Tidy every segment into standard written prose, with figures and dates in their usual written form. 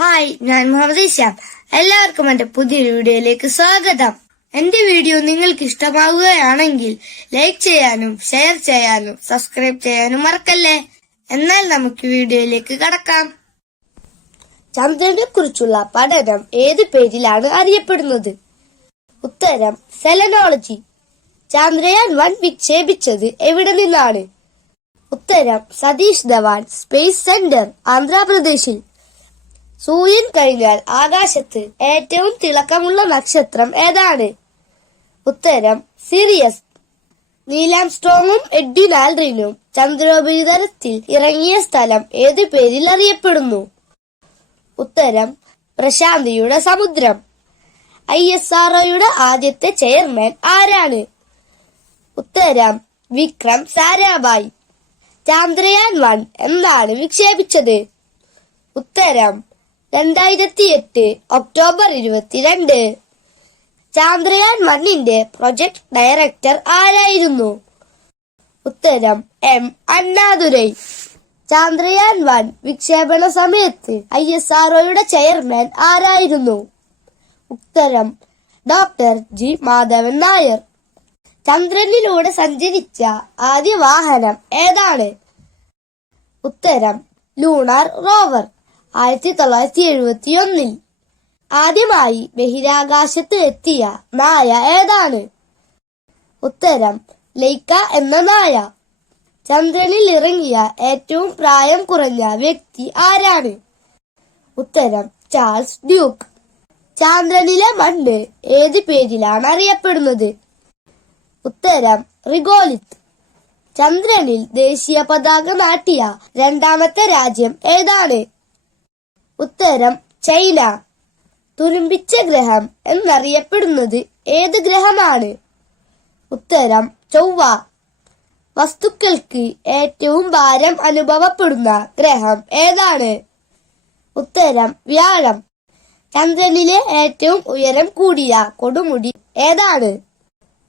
Hi, ഞാൻ മുഹമ്മദ് ഇഷാം. എല്ലാവർക്കും എന്റെ പുതിയൊരു വീഡിയോയിലേക്ക് സ്വാഗതം. എന്റെ വീഡിയോ നിങ്ങൾക്ക് ഇഷ്ടമാവുകയാണെങ്കിൽ ലൈക്ക് ചെയ്യാനും ഷെയർ ചെയ്യാനും സബ്സ്ക്രൈബ് ചെയ്യാനും മറക്കല്ലേ. എന്നാൽ നമുക്ക് വീഡിയോയിലേക്ക് കടക്കാം. ചന്ദ്രനെ കുറിച്ചുള്ള പഠനം ഏത് പേരിലാണ് അറിയപ്പെടുന്നത്? ഉത്തരം സെലനോളജി. ചന്ദ്രയാൻ 1 വിക്ഷേപിച്ചത് എവിടെ നിന്നാണ്? ഉത്തരം സതീഷ് ധവാൻ സ്പേസ് സെന്റർ, ആന്ധ്രാപ്രദേശിൽ. സൂര്യൻ കഴിഞ്ഞാൽ ആകാശത്ത് ഏറ്റവും തിളക്കമുള്ള നക്ഷത്രം ഏതാണ്? ഉത്തരം സിറിയസ്. നീൽ ആംസ്ട്രോങ്ങും എഡ്വിൻ ആൽഡ്രിനും ചന്ദ്രോപരിതലത്തിൽ ഇറങ്ങിയ സ്ഥലം ഏത് പേരിൽ അറിയപ്പെടുന്നു? ഉത്തരം പ്രശാന്തിയുടെ സമുദ്രം. ISROയുടെ ആദ്യത്തെ ചെയർമാൻ ആരാണ്? ഉത്തരം വിക്രം സാരാഭായ്. ചന്ദ്രയാൻ 1 എന്നാണ് വിക്ഷേപിച്ചത്? ഉത്തരം 2008 ഒക്ടോബർ 22. ചന്ദ്രയാൻ 1ന്റെ പ്രൊജക്ട് ഡയറക്ടർ ആരായിരുന്നു? ഉത്തരം M അണ്ണാദുരൈ. ചന്ദ്രയാൻ 1 വിക്ഷേപണ സമയത്ത് ISROയുടെ ചെയർമാൻ ആരായിരുന്നു? ഉത്തരം ഡോക്ടർ G മാധവൻ നായർ. ചന്ദ്രനിലൂടെ സഞ്ചരിച്ച ആദ്യ വാഹനം ഏതാണ്? ഉത്തരം ലൂണാർ റോവർ, 1971. ആദ്യമായി ബഹിരാകാശത്ത് എത്തിയ നായ ഏതാണ്? ഉത്തരം ലൈക്ക എന്ന നായ. ചന്ദ്രനിൽ ഇറങ്ങിയ ഏറ്റവും പ്രായം കുറഞ്ഞ വ്യക്തി ആരാണ്? ഉത്തരം ചാൾസ് ഡ്യൂക്ക്. ചന്ദ്രനിലെ മണ്ണ് ഏത് പേരിലാണ് അറിയപ്പെടുന്നത്? ഉത്തരം റിഗോലിത്ത്. ചന്ദ്രനിൽ ദേശീയ പതാക നാട്ടിയ രണ്ടാമത്തെ രാജ്യം ഏതാണ്? ഉത്തരം ചൈന. തുരുമ്പിച്ച ഗ്രഹം എന്നറിയപ്പെടുന്നത് ഏത് ഗ്രഹമാണ്? ഉത്തരം ചൊവ്വ. വസ്തുക്കൾക്ക് ഏറ്റവും ഭാരം അനുഭവപ്പെടുന്ന ഗ്രഹം ഏതാണ്? ഉത്തരം വ്യാഴം. ചന്ദ്രനിലെ ഏറ്റവും ഉയരം കൂടിയ കൊടുമുടി ഏതാണ്?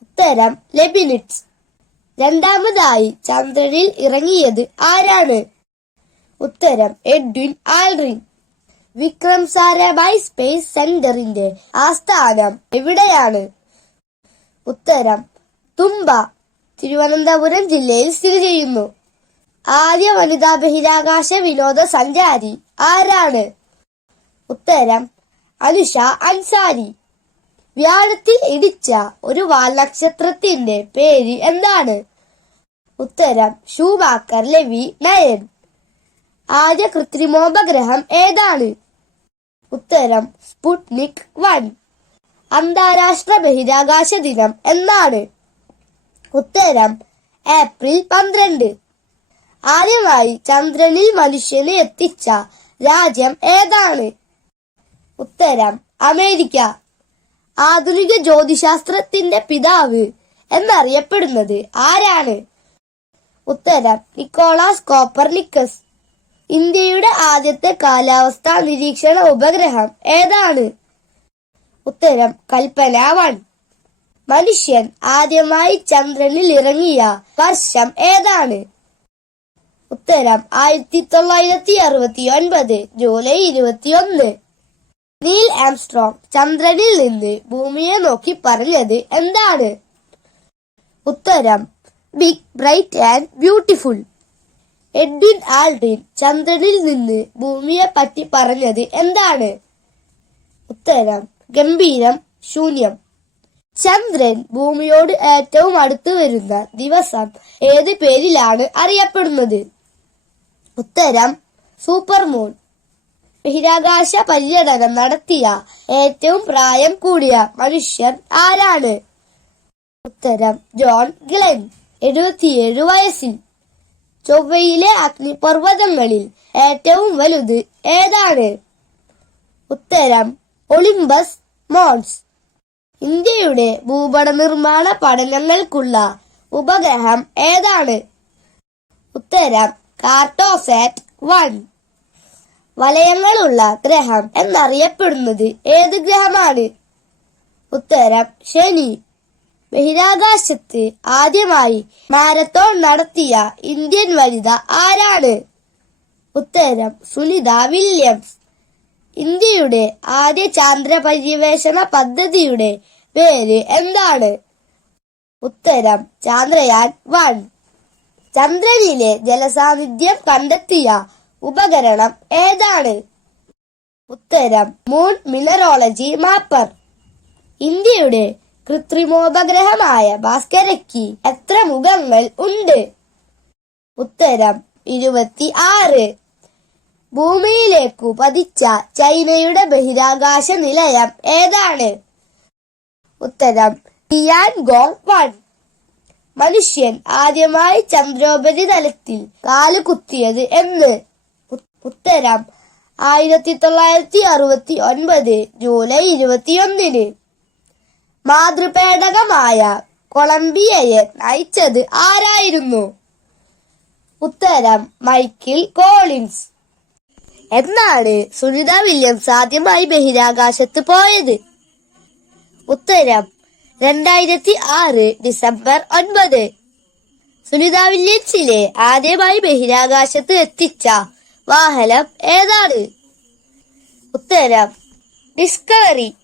ഉത്തരം ലെബിനിറ്റ്സ്. രണ്ടാമതായി ചന്ദ്രനിൽ ഇറങ്ങിയത് ആരാണ്? ഉത്തരം Edwin Aldrin. Vikram Sarabhai space സെന്ററിന്റെ ആസ്ഥാനം എവിടെയാണ്? ഉത്തരം തുമ്പ, തിരുവനന്തപുരം ജില്ലയിൽ സ്ഥിതി ചെയ്യുന്നു. ആദ്യ വനിതാ ബഹിരാകാശ വിനോദസഞ്ചാരി ആരാണ്? ഉത്തരം അനുഷ അൻസാരി. വ്യാഴത്തിൽ ഇടിച്ച ഒരു വാൽനക്ഷത്രത്തിന്റെ പേര് എന്താണ്? ഉത്തരം ഷൂമാക്കർ ലെവി 9. ആദ്യ കൃത്രിമോപഗ്രഹം ഏതാണ്? ഉത്തരം സ്പുട്നിക് 1. അന്താരാഷ്ട്ര ബഹിരാകാശ ദിനം എന്നാണ്? ഉത്തരം ഏപ്രിൽ 12. ആദ്യമായി ചന്ദ്രനിൽ മനുഷ്യനെ എത്തിച്ച രാജ്യം ഏതാണ്? ഉത്തരം അമേരിക്ക. ആധുനിക ജ്യോതിശാസ്ത്രത്തിന്റെ പിതാവ് എന്നറിയപ്പെടുന്നത് ആരാണ്? ഉത്തരം നിക്കോളാസ് കോപ്പർനിക്കസ്. ഇന്ത്യയുടെ ആദ്യത്തെ കാലാവസ്ഥാ നിരീക്ഷണ ഉപഗ്രഹം ഏതാണ്? ഉത്തരം കൽപ്പന 1. മനുഷ്യൻ ആദ്യമായി ചന്ദ്രനിൽ ഇറങ്ങിയ വർഷം ഏതാണ്? ഉത്തരം 1969 ജൂലൈ 21. നീൽ ആംസ്ട്രോങ് ചന്ദ്രനിൽ നിന്ന് ഭൂമിയെ നോക്കി പറഞ്ഞത് എന്താണ്? ഉത്തരം big, bright and beautiful. Edwin Aldrin ചന്ദ്രനിൽ നിന്ന് ഭൂമിയെ പറ്റി പറഞ്ഞത് എന്താണ്? ഉത്തരം ഗംഭീരം, ശൂന്യം. ചന്ദ്രൻ ഭൂമിയോട് ഏറ്റവും അടുത്ത് വരുന്ന ദിവസം ഏത് പേരിലാണ് അറിയപ്പെടുന്നത്? ഉത്തരം സൂപ്പർമൂൺ. ബഹിരാകാശ പര്യടനം നടത്തിയ ഏറ്റവും പ്രായം കൂടിയ മനുഷ്യൻ ആരാണ്? ഉത്തരം ജോൺ ഗ്ലെൻ, 77 വയസ്സിൽ. ചൊവ്വയിലെ അഗ്നിപർവ്വതങ്ങളിൽ ഏറ്റവും വലുത് ഏതാണ്? ഉത്തരം ഒളിമ്പസ് മോൺസ്. ഇന്ത്യയുടെ ഭൂപട നിർമ്മാണ പഠനങ്ങൾക്കുള്ള ഉപഗ്രഹം ഏതാണ്? ഉത്തരം കാർട്ടോസാറ്റ് 1. വലയങ്ങളുള്ള ഗ്രഹം എന്നറിയപ്പെടുന്നത് ഏത് ഗ്രഹമാണ്? ഉത്തരം ശനി. ബഹിരാകാശത്ത് ആദ്യമായി മാരത്തോൺ നടത്തിയ ഇന്ത്യൻ വനിത ആരാണ്? ഉത്തരം സുനിത വില്യംസ്. ഇന്ത്യയുടെ ആദ്യ ചാന്ദ്ര പര്യവേഷണ പദ്ധതിയുടെ പേര് എന്താണ്? ഉത്തരം ചാന്ദ്രയാൻ 1. ചന്ദ്രനിലെ ജലസാന്നിധ്യം കണ്ടെത്തിയ ഉപകരണം ഏതാണ്? ഉത്തരം മൂൺ മിനറോളജി മാപ്പർ. ഇന്ത്യയുടെ കൃത്രിമോപഗ്രഹമായ ഭാസ്കരയ്ക്ക് എത്ര മുഖങ്ങൾ ഉണ്ട്? ഉത്തരം 26. ഭൂമിയിലേക്കു പതിച്ച ചൈനയുടെ ബഹിരാകാശ നിലയം ഏതാണ്? ഉത്തരം ടിയാൻഗോങ് 1. മനുഷ്യൻ ആദ്യമായി ചന്ദ്രോപരിതലത്തിൽ കാലുകുത്തിയത് എന്ന്? ഉത്തരം 1969 ജൂലൈ 21. മാതൃപേടകമായ കൊളംബിയയെ നയിച്ചത് ആരായിരുന്നു? ഉത്തരം മൈക്കിൾ കോളിൻസ്. എന്നാണ് സുനിത വില്യംസ് ആദ്യമായി ബഹിരാകാശത്ത് പോയത്? ഉത്തരം 2006 ഡിസംബർ 9. സുനിത വില്യംസിനെ ആദ്യമായി ബഹിരാകാശത്ത് എത്തിച്ച വാഹനം ഏതാണ്? ഉത്തരം ഡിസ്കവറി.